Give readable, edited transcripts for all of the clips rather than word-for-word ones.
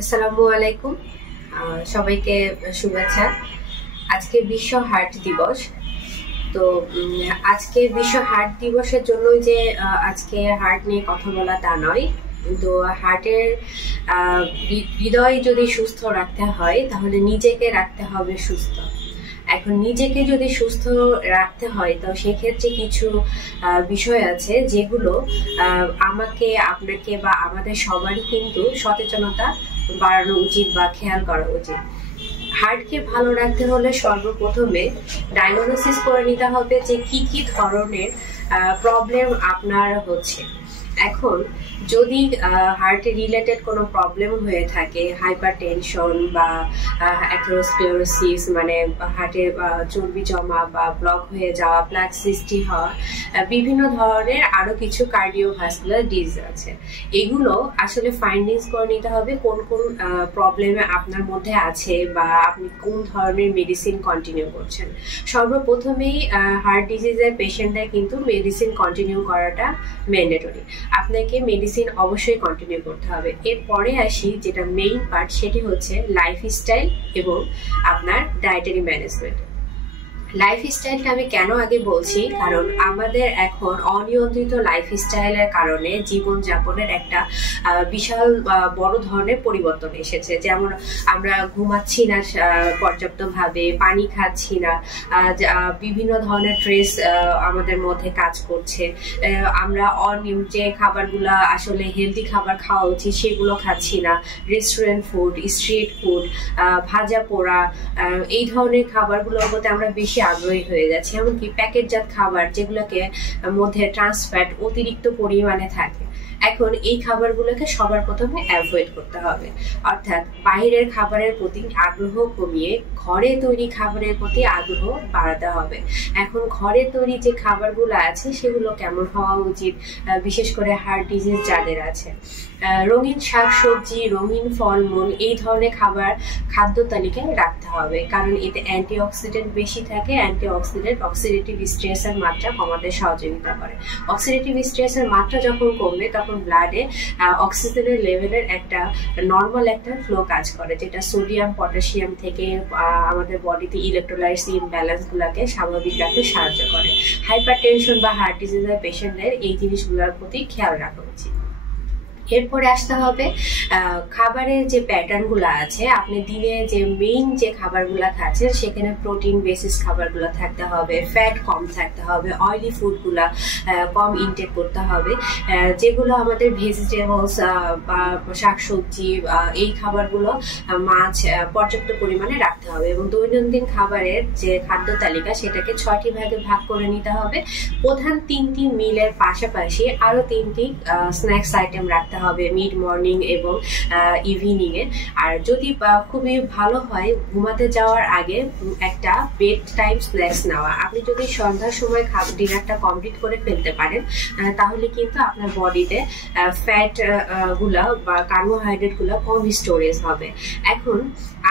আসসালামু আলাইকুম, সবাইকে শুভেচ্ছা। আজকে বিশ্ব হার্ট দিবস। তো আজকে বিশ্ব হার্ট দিবসের জন্য যে আজকে হার্ট নিয়ে কথা বলা তা নয়, তো হার্টের হৃদয় যদি সুস্থ রাখতে হয় তাহলে নিজেকে রাখতে হবে সুস্থ। এখন নিজেকে যদি সুস্থ রাখতে হয় তো সেক্ষেত্রে কিছু বিষয় আছে যেগুলো আমাকে, আপনাকে বা আমাদের সবারই কিন্তু সচেতনতা বাড়ানো উচিত বা খেয়াল করা উচিত। হার্টকে ভালো রাখতে হলে সর্বপ্রথমে ডায়াগনোসিস করে নিতে হবে যে কি কি ধরনের প্রবলেম আপনার হচ্ছে। এখন যদি হার্টে রিলেটেড কোনো প্রবলেম হয়ে থাকে, হাইপারটেনশন বা অ্যাথেরোস্ক্লেরোসিস মানে হার্টে চর্বি জমা বা ব্লক হয়ে যাওয়া, প্লাক সৃষ্টি হওয়া, বিভিন্ন ধরনের আরো কিছু কার্ডিওভাস্কুলার ডিজিজ আছে। এগুলো আসলে ফাইন্ডিংস করে নিতে হবে কোন কোন প্রবলেমে আপনার মধ্যে আছে বা আপনি কোন ধরনের মেডিসিন কন্টিনিউ করছেন। সর্বপ্রথমেই হার্ট ডিজিজের পেশেন্টদের কিন্তু মেডিসিন কন্টিনিউ করাটা ম্যান্ডেটরি। আপনাকে মেডিসিন অবশ্যই কন্টিনিউ করতে হবে। এরপরে আসি যেটা মেইন পার্ট, সেটি হচ্ছে লাইফস্টাইল এবং আপনার ডায়েটারি ম্যানেজমেন্ট। লাইফস্টাইলটা আমি কেন আগে বলছি, কারণ আমাদের এখন অনিয়ন্ত্রিত লাইফস্টাইলের কারণে জীবনযাপনের একটা বিশাল বড় ধরনের পরিবর্তন এসেছে। যেমন আমরা ঘুমাচ্ছি না পর্যাপ্তভাবে, পানি খাচ্ছি না, বিভিন্ন ধরনের স্ট্রেস আমাদের মধ্যে কাজ করছে। আমরা যে খাবারগুলো আসলে হেলদি খাবার খাওয়া উচিত সেগুলো খাচ্ছি না। রেস্টুরেন্ট ফুড, স্ট্রিট ফুড, ভাজা পোড়া, এই ধরনের খাবারগুলোর মধ্যে আমরা বেশি আগ্রহী হয়ে যাচ্ছে। এমনকি প্যাকেটজাত খাবার যেগুলোকে মধ্যে ট্রান্স ফ্যাট অতিরিক্ত পরিমাণে থাকে, এখন এই খাবারগুলোকে সবার প্রথমে অ্যাভয়েড করতে হবে। অর্থাৎ বাইরের খাবারের প্রতি আগ্রহ কমিয়ে ঘরে তৈরি খাবারের প্রতি আগ্রহ বাড়াতে হবে। এখন ঘরে তৈরি যে খাবারগুলো আছে সেগুলো কেমন হওয়া উচিত, বিশেষ করে হার্ট ডিজিজ যাদের আছে। রঙিন শাকসবজি, রঙিন ফলমূল, এই ধরনের খাবার খাদ্য তালিকায় রাখতে হবে, কারণ এতে অ্যান্টিঅক্সিডেন্ট বেশি থাকে। অ্যান্টিঅক্সিডেন্ট অক্সিডেটিভ স্ট্রেসের মাত্রা কমাতে সহযোগিতা করে। অক্সিডেটিভ স্ট্রেসের মাত্রা যখন কমবে তখন ব্লাডে অক্সিজেনের লেভেলের একটা নর্মাল একটা ফ্লো কাজ করে, যেটা সোডিয়াম পটাশিয়াম থেকে আমাদের বডিতে ইলেকট্রোলাইটস ইমব্যালেন্স গুলাকে স্বাভাবিক রাখতে সাহায্য করে। হাইপারটেনশন বা হার্ট ডিজিজের পেশেন্টদের এই জিনিসগুলোর প্রতি খেয়াল রাখা উচিত। এরপরে আসতে হবে খাবারের যে প্যাটার্নগুলো আছে। আপনি দিনে যে মেইন যে খাবারগুলো খাচ্ছেন সেখানে প্রোটিন বেসিস খাবারগুলো থাকতে হবে, ফ্যাট কম থাকতে হবে, অয়েলি ফুডগুলো কম ইনটেক করতে হবে। যেগুলো আমাদের ভেজিটেবলস বা শাকসবজি, এই খাবারগুলো, মাছ পর্যাপ্ত পরিমাণে রাখতে হবে। এবং দৈনন্দিন খাবারের যে খাদ্য তালিকা সেটাকে 6টি ভাগে ভাগ করে নিতে হবে। প্রধান 3টি মিলের পাশাপাশি আরো 3টি স্ন্যাক্স আইটেম রাখতে হবে মিড মর্নিং এবং ইভিনিং এ। আর যদি খুবই ভালো হয় ঘুমাতে যাওয়ার আগে একটা বেড টাইম স্ন্যাক্স নেওয়া। আপনি যদি সন্ধ্যার সময় ডিনারটা কমপ্লিট করে ফেলতে পারেন তাহলে কিন্তু আপনার বডিতে ফ্যাট গুলা বা কার্বোহাইড্রেট গুলা কম স্টোরেজ হবে। এখন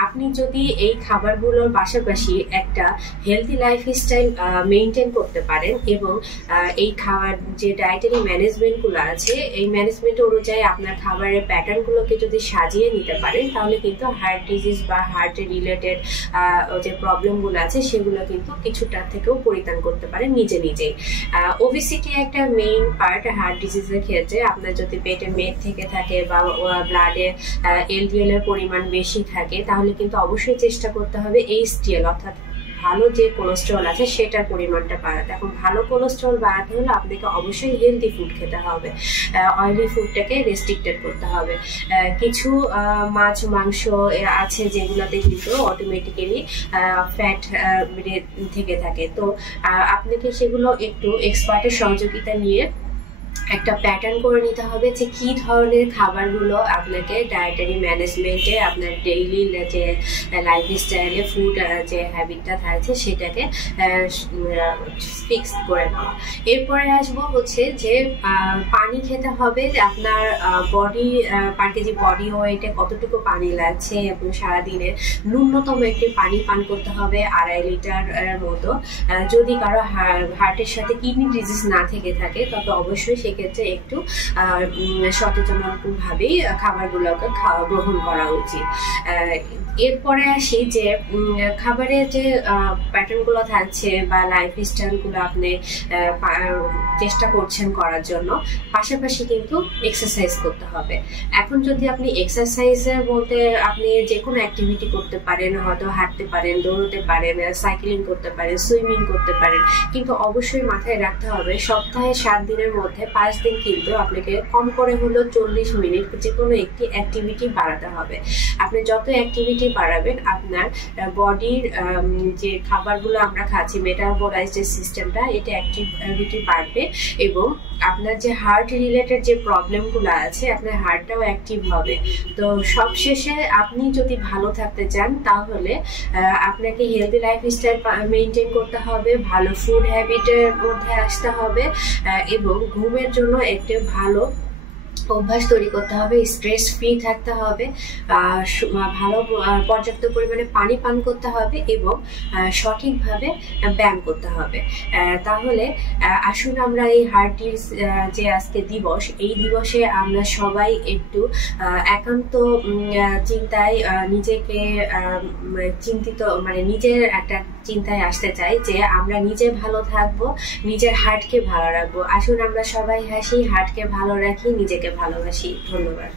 আপনি যদি এই খাবারগুলোর পাশাপাশি একটা হেলদি লাইফস্টাইল মেনটেন করতে পারেন এবং এই খাবার যে ডায়েটারি ম্যানেজমেন্ট গুলো আছে এই ম্যানেজমেন্ট অনুযায়ী আপনার খাবারের প্যাটার্ন গুলোকে যদি সাজিয়ে নিতে পারেন তাহলে কিন্তু হার্ট ডিজিজ বা হার্টে রিলেটেড যে প্রবলেম গুলো আছে সেগুলো কিন্তু কিছুটা থেকেও পরিত্রাণ করতে পারেন নিজে নিজেই। ওবেসিটি একটা মেইন পার্ট হার্ট ডিজিজের ক্ষেত্রে। আপনার যদি পেটে মেদ থেকে থাকে বা ব্লাডে এলডিএল এর পরিমাণ বেশি থাকে তাহলে কিন্তু অবশ্যই চেষ্টা করতে হবে এইচডিএল অর্থাৎ ভালো যে কোলেস্টেরল আছে সেটার পরিমাণটা বাড়াতে। এখন ভালো কোলেস্টেরল বাড়াতে হলে আপনাকে অবশ্যই হেলদি ফুড খেতে হবে, অয়েলি ফুডটাকে রেস্ট্রিক্টেড করতে হবে। কিছু মাছ মাংস আছে যেগুলোতে কিন্তু অটোমেটিক্যালি ফ্যাট থেকে থাকে, তো আপনাকে সেগুলো একটু এক্সপার্টের সহযোগিতা নিয়ে একটা প্যাটার্ন করে নিতে হবে যে কি ধরনের খাবারগুলো আপনাকে ডায়েটারি ম্যানেজমেন্টে আপনার ডেইলি যে লাইফস্টাইলে ফুড যে হ্যাবিটটা থাকছে সেটাকে ফিক্স করে নেওয়া। এরপরে আসবো হচ্ছে যে পানি খেতে হবে। আপনার বডি পার কেজি বডি ওয়েটে কতটুকু পানি লাগছে এবং সারাদিনে ন্যূনতম একটি পানি পান করতে হবে 2.5 লিটার মতো। যদি কারো হার্টের সাথে কিডনি ডিজিজ না থেকে থাকে তবে অবশ্যই সেক্ষেত্রে একটু সচেতনভাবেই খাবারগুলোকে গ্রহণ করা উচিত। এরপরে আসি যে খাবারের যে প্যাটার্নগুলো থাকছে বা লাইফস্টাইলগুলো আপনি চেষ্টা করছেন করার জন্য, পাশাপাশি কিন্তু এক্সারসাইজ করতে হবে। এখন যদি আপনি এক্সারসাইজের বলতে আপনি যে কোনো অ্যাক্টিভিটি করতে পারেন, হয়তো হাঁটতে পারেন, দৌড়তে পারেন, সাইক্লিং করতে পারেন, সুইমিং করতে পারেন, কিন্তু অবশ্যই মাথায় রাখতে হবে সপ্তাহে 7 দিনের মধ্যে 5 দিন কিন্তু আপনাকে কম করে হলেও 40 মিনিট যে কোনো একটি অ্যাক্টিভিটি বাড়াতে হবে। আপনি যত অ্যাক্টিভিটি বাড়াবেন আপনার বডির যে খাবারগুলো আমরা খাচ্ছি, মেটাবলাইজ যে সিস্টেমটা, এটা অ্যাক্টিভিটি বাড়বে এবং আপনার যে হার্ট রিলেটেড যে প্রবলেমগুলো আছে আপনার হার্টটাও অ্যাক্টিভ হবে। তো সবশেষে আপনি যদি ভালো থাকতে চান তাহলে আপনাকে হেলদি লাইফস্টাইল মেনটেন করতে হবে, ভালো ফুড হ্যাবিটের মধ্যে আসতে হবে এবং ঘুমের জন্য একটি ভালো অভ্যাস তৈরি করতে হবে, স্ট্রেস ফ্রি থাকতে হবে, ভালো পর্যাপ্ত পরিমাণে পানি পান করতে হবে এবং সঠিকভাবে ব্যায়াম করতে হবে। তাহলে আসুন আমরা এই হার্ট ডিজিজ যে আজকে দিবস, এই দিবসে আমরা সবাই একটু একান্ত চিন্তায় নিজেকে চিন্তিত নিজের একটা চিন্তায় আসতে চাই যে আমরা নিজে ভালো থাকবো, নিজের হার্টকে ভালো রাখবো। আসুন আমরা সবাই হাসি, হার্টকে ভালো রাখি, নিজেকে ভালোবাসি। ধন্যবাদ।